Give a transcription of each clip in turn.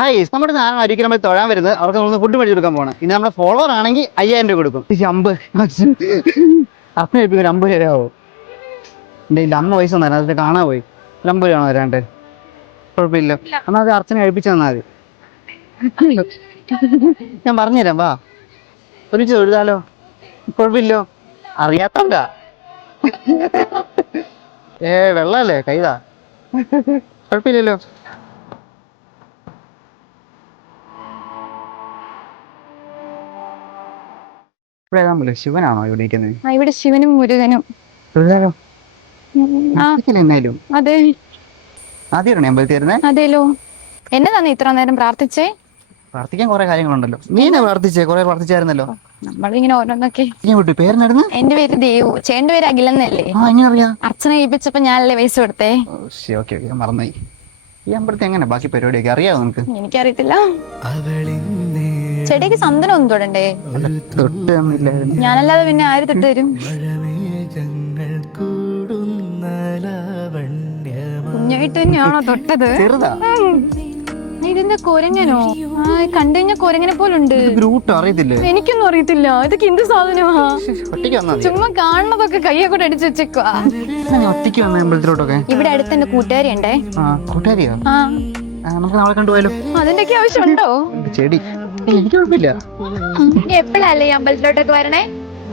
Hi നമ്മുടെ സാധനം ഒരിക്കലും നമ്മൾ തൊഴാൻ വരുന്നത് അവർക്ക് നമ്മൾ ഫുഡ് മേടിച്ച് കൊടുക്കാൻ പോകണം. ഇനി നമ്മുടെ ഫോളോവർ ആണെങ്കിൽ 5000 രൂപ കൊടുക്കും. 50 അപ്പ ഒരു 50 രൂപ ആവും. എൻ്റെ അമ്മ പൈസ തന്നായിരുന്നു, അതിൽ കാണാൻ പോയി. 50 രൂപ വരാണ്ട് കുഴപ്പമില്ല. എന്നാൽ അത് അർച്ചന കഴിപ്പിച്ച് തന്നാൽ മതി. ഞാൻ പറഞ്ഞുതരാം, വാ ഒരുമിച്ച് തൊഴുതാലോ. കുഴപ്പമില്ലോ, അറിയാത്തണ്ടാ. വെള്ളല്ലേ കൈതാ, കുഴപ്പമില്ലല്ലോ. ഇവിടെ ഏതാ ശിവനാണോ ഇവിടെ ഇരിക്കുന്നത്? ഇവിടെ ശിവനും മുരുകനും. തൊഴുതാലോ. ആ എന്നാലും അതെ ആദ്യമായിട്ടാണ് അമ്പലത്തിൽ വരുന്നത്. അതേലോ. എന്നതാന്ന് ഇത്ര നേരം പ്രാർത്ഥിച്ചേ? പ്രാർത്ഥിക്കാൻ കുറെ കാര്യങ്ങളുണ്ടല്ലോ. നീ എന്നാ പ്രാർത്ഥിച്ചേ? കുറെ പ്രാർത്ഥിച്ചായിരുന്നല്ലോ. നമ്മളിങ്ങനെ ഓരോന്നൊക്കെ. വിട്ടു പേരെന്നായിരുന്നു? എന്റെ പേര് ദേവു, ചേന്റെ പേര് അഖിലെന്നല്ലേ? എങ്ങനെ അറിയാം? അർച്ചന കഴിപ്പിച്ചപ്പോ ഞാനല്ലേ പൈസ കൊടുത്തേ. ഓക്കെ മറന്നായി. ഈ അമ്പലത്തിൽ എങ്ങനെ ബാക്കി പരിപാടിയൊക്കെ അറിയാവോ നിനക്ക്? എനിക്കറിയത്തില്ല. ചെടിക്ക് സന്തനം ഒന്നും തൊടണ്ടേ? ഞാനല്ലാതെ പിന്നെ ആര് തൊട്ട് തരും? കുഞ്ഞായിട്ട് തന്നെയാണോ തൊട്ടത്? ചെറുതാ. ഇതിന്റെ കൊരങ്ങനോ? കണ്ടു കഴിഞ്ഞ കൊരങ്ങനെ പോലുണ്ട്. അറിയത്തില്ലേ? എനിക്കൊന്നും അറിയത്തില്ല. ഇതൊക്കെ എന്ത് സാധനമാ? ചുമ്മാ കാണുന്നതൊക്കെ കയ്യെ കൂടെ അടിച്ചു വെച്ചേക്കുവാ. ഒറ്റയ്ക്ക് വന്ന അമ്പലത്തിലോട്ടൊക്കെ? ഇവിടെ അടുത്ത് എന്റെ കൂട്ടുകാരി ഉണ്ടേ. കൂട്ടുകാരിയോ? നമുക്ക് നാളെ കണ്ടുപോയാലോ? അതിന്റെയൊക്കെ ആവശ്യമുണ്ടോ? ചെടി എനിക്ക് കുഴപ്പമില്ല. എപ്പോഴല്ലേ ഈ അമ്പലത്തിലോട്ടൊക്കെ വരണേ?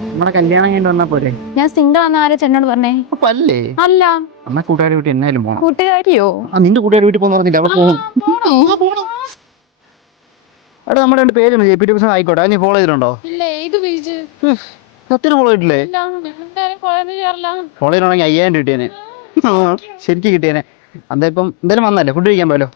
നമ്മുടെ കല്യാണം കഴിഞ്ഞ് വന്നാ പോരെ? ഞാൻ സിംഗിൾ ആണെന്ന് ആരാ ചെന്നോട് പറഞ്ഞേ? അല്ലേ അല്ല, അമ്മ കൂട്ടുകാരി വീട്ടിൽ എന്നാലും പോണം. കൂട്ടുകാരിയോ? നിന്റെ കൂട്ടുകാരി വീട്ടിൽ പോകുന്ന പറഞ്ഞില്ല, അവിടെ പോകും. അവിടെ നമ്മുടെ 2 പേരുണ്ട്, JP ദിവസം ആയിക്കോട്ടെ. നീ ഫോളോ ചെയ്തിട്ടുണ്ടോ? സത്യം ഫോളോ ചെയ്തിട്ടില്ലേ? ഫോളോ ചെയ്യണമെങ്കിൽ 5000 കിട്ടിയേനെ. ശരിക്കും കിട്ടിയേനെ. ഇപ്പം എന്തായാലും വന്നല്ലേ, ഫുഡ് കഴിക്കാൻ പോയല്ലോ.